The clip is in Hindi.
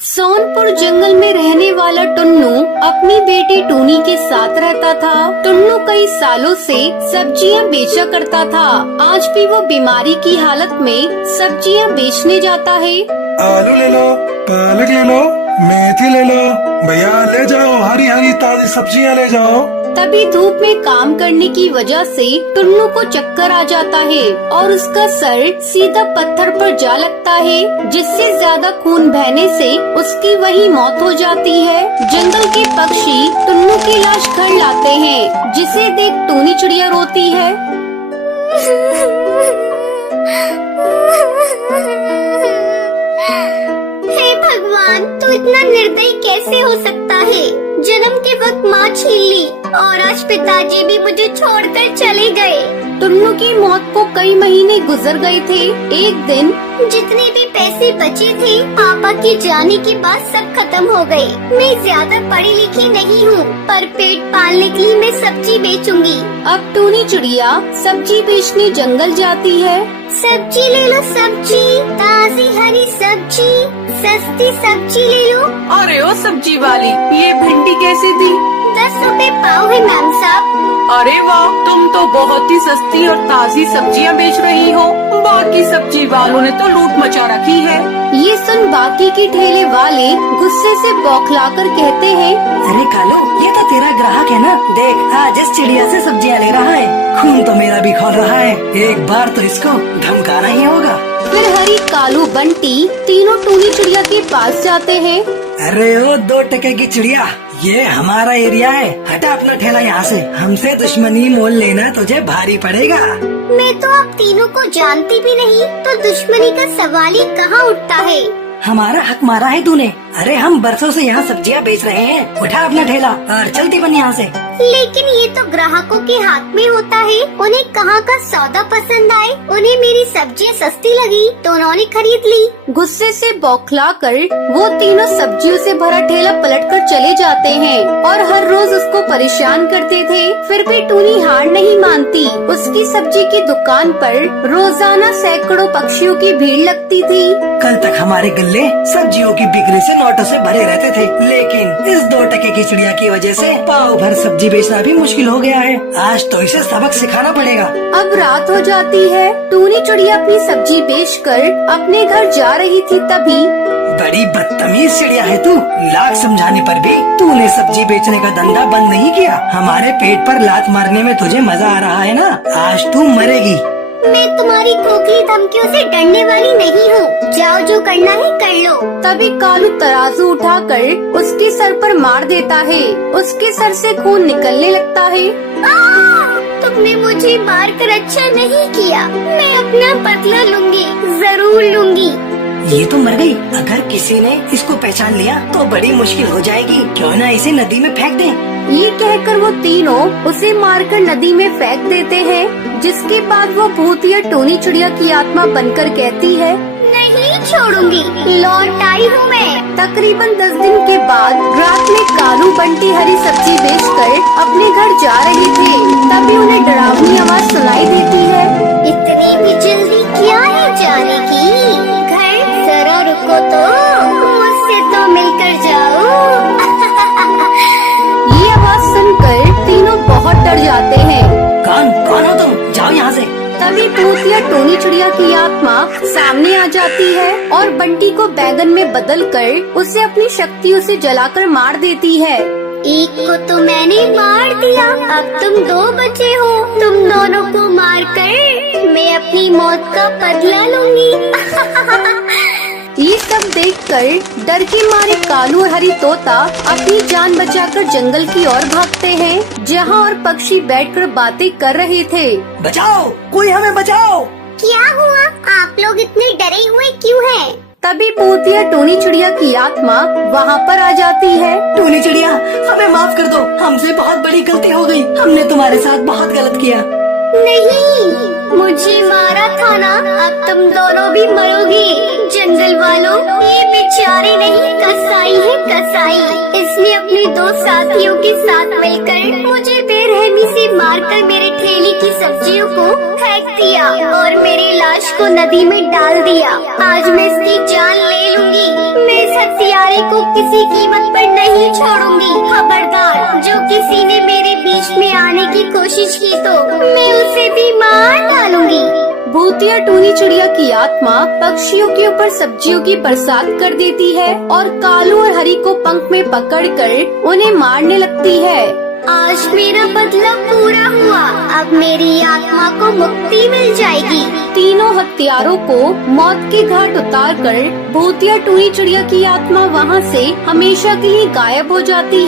सोनपुर जंगल में रहने वाला टुन्नू अपनी बेटी टूनी के साथ रहता था। टुन्नू कई सालों से सब्जियां बेचा करता था। आज भी वो बीमारी की हालत में सब्जियां बेचने जाता है। आलू ले लो, पालक ले लो, मेथी ले लो, भैया ले जाओ, हरी हरी ताजी सब्जियां ले जाओ। तभी धूप में काम करने की वजह से टुन्नू को चक्कर आ जाता है और उसका सर सीधा पत्थर पर जा लगता है, जिससे ज्यादा खून बहने से उसकी वही मौत हो जाती है। जंगल के पक्षी टुन्नू की लाश घर लाते हैं, जिसे देख टूनी चिड़िया रोती है। हे भगवान, तू इतना निर्दयी कैसे हो सकता है? जन्म के वक्त माँ छीन ली और आज पिताजी भी मुझे छोड़कर चले गए। टुन्नू की मौत को कई महीने गुजर गए थे। एक दिन जितने भी पैसे बचे थे पापा के जाने के बाद सब खत्म हो गए। मैं ज्यादा पढ़ी लिखी नहीं हूँ, पर पेट पालने के लिए मैं सब्जी बेचूंगी। अब टूनी चिड़िया सब्जी बेचने जंगल जाती है। सब्जी ले लो, सब्जी, ताजी हरी सब्जी, सस्ती सब्जी ले लो। अरे ओ सब्जी वाली, ये भिंडी कैसे दी? 10 रुपए पाव है मैम साहब। अरे वाह, तुम तो बहुत ही सस्ती और ताजी सब्जियां बेच रही हो। बाकी सब्जी वालों ने तो लूट मचा रखी है। ये सुन बाकी के ठेले वाले गुस्से से बौखलाकर कहते हैं, अरे कालू, ये तो तेरा ग्राहक है ना? देख, आज इस चिड़िया से सब्जियां ले रहा है। खून तो मेरा भी खौल रहा है। एक बार तो इसको धमकाना ही होगा। फिर हरी, कालू, बंटी तीनों टूनी चिड़िया के पास जाते हैं। अरे ओ 2 टके की चिड़िया, ये हमारा एरिया है, हटा अपना ठेला यहाँ से। हमसे दुश्मनी मोल लेना तुझे भारी पड़ेगा। मैं तो आप तीनों को जानती भी नहीं, तो दुश्मनी का सवाल ही कहाँ उठता है? हमारा हक मारा है तूने। अरे हम बरसों से यहाँ सब्जियाँ बेच रहे हैं। उठा अपना ठेला और चलती बन यहाँ से। लेकिन ये तो ग्राहकों के हाथ में होता है, उन्हें कहाँ का सौदा पसंद आए। उन्हें मेरी सब्जियाँ सस्ती लगी तो उन्होंने खरीद ली। गुस्से से बौखलाकर वो तीनों सब्जियों से भरा ठेला पलटकर चले जाते हैं और हर रोज उसको परेशान करते थे। फिर भी टूनी हार नहीं मानती। उसकी सब्जी की दुकान पर रोजाना सैकड़ों पक्षियों की भीड़ लगती थी। कल तक हमारे गल्ले सब्जियों की बिक्री से नोटों से भरे रहते थे, लेकिन इस 2 टके की चिड़िया की वजह से पाव भर सब्जी बेचना भी मुश्किल हो गया है। आज तो इसे सबक सिखाना पड़ेगा। अब रात हो जाती है। टूनी चिड़िया अपनी सब्जी बेचकर अपने घर जा रही थी, तभी बड़ी बदतमीज चिड़िया है तू। लाख समझाने पर भी तूने सब्जी बेचने का धंधा बंद नहीं किया। हमारे पेट पर लात मारने में तुझे मजा आ रहा है ना? आज तू मरेगी। मैं तुम्हारी खोखली धमकियों से डरने वाली नहीं हूँ। जाओ, जो करना है कर लो। तभी कालू तराजू उठाकर उसके सर पर मार देता है। उसके सर से खून निकलने लगता है। तुमने मुझे मार कर अच्छा नहीं किया। मैं अपना बदला लूंगी, जरूर लूंगी। ये तो मर गई। अगर किसी ने इसको पहचान लिया तो बड़ी मुश्किल हो जाएगी। क्यों ना इसे नदी में फेंक दें? ये कहकर वो तीनों उसे मारकर नदी में फेंक देते हैं, जिसके बाद वो भूतिया टूनी चिड़िया की आत्मा बनकर कहती है, नहीं छोड़ूंगी, लौट आई हूँ मैं। तकरीबन 10 दिन के बाद रात में कालू, बंटी हरी सब्जी बेचकर अपने घर जा रहे थे। तभी उन्हें डरावनी आवाज सुनाई देती है। इतनी भी जल्दी क्या है जाने की? घर जरा रुको तो, मुझसे तो मिलकर जाओ। ये आवाज सुनकर तीनों बहुत डर जाते हैं। कौन हो तुम? जाओ यहाँ से। तभी भूतिया टूनी चिड़िया की आत्मा सामने आ जाती है और बंटी को बैगन में बदलकर उसे अपनी शक्तियों से जलाकर मार देती है। एक को तो मैंने मार दिया, अब तुम 2 बचे हो। तुम दोनों को मारकर मैं अपनी मौत का बदला लूंगी। ये सब देखकर डर के मारे कालू और हरी तोता अपनी जान बचाकर जंगल की ओर भागते हैं, जहाँ और पक्षी बैठकर बातें कर रहे थे। बचाओ, कोई हमें बचाओ। क्या हुआ? आप लोग इतने डरे हुए क्यों हैं? तभी भूतिया टूनी चिड़िया की आत्मा वहाँ पर आ जाती है। टूनी चिड़िया, हमें माफ कर दो। हमसे बहुत बड़ी गलती हो गई। हमने तुम्हारे साथ बहुत गलत किया। नहीं, मुझे मारा था ना, अब तुम दोनों भी मरोगे। जंगल वालों, ये बेचारे नहीं, कसाई है कसाई। इसने अपने 2 साथियों के साथ मिलकर मुझे बेरहमी से मारकर मेरे ठेले की सब्जियों को फेंक दिया और मेरी लाश को नदी में डाल दिया। आज मैं इसकी जान ले लूंगी। मैं इस हत्यारे को किसी कीमत पर नहीं छोड़ूंगी। खबरदार, जो किसी ने मेरे बीच में आने की कोशिश की तो मैं उसे भी मार डालूंगी। भूतिया टूनी चिड़िया की आत्मा पक्षियों के ऊपर सब्जियों की बरसात कर देती है और कालू और हरी को पंख में पकड़कर उन्हें मारने लगती है। आज मेरा बदला पूरा हुआ। अब मेरी आत्मा को मुक्ति मिल जाएगी। तीनों हत्यारों को मौत के घाट उतारकर भूतिया टूनी चिड़िया की आत्मा वहाँ से हमेशा के लिए गायब हो जाती है।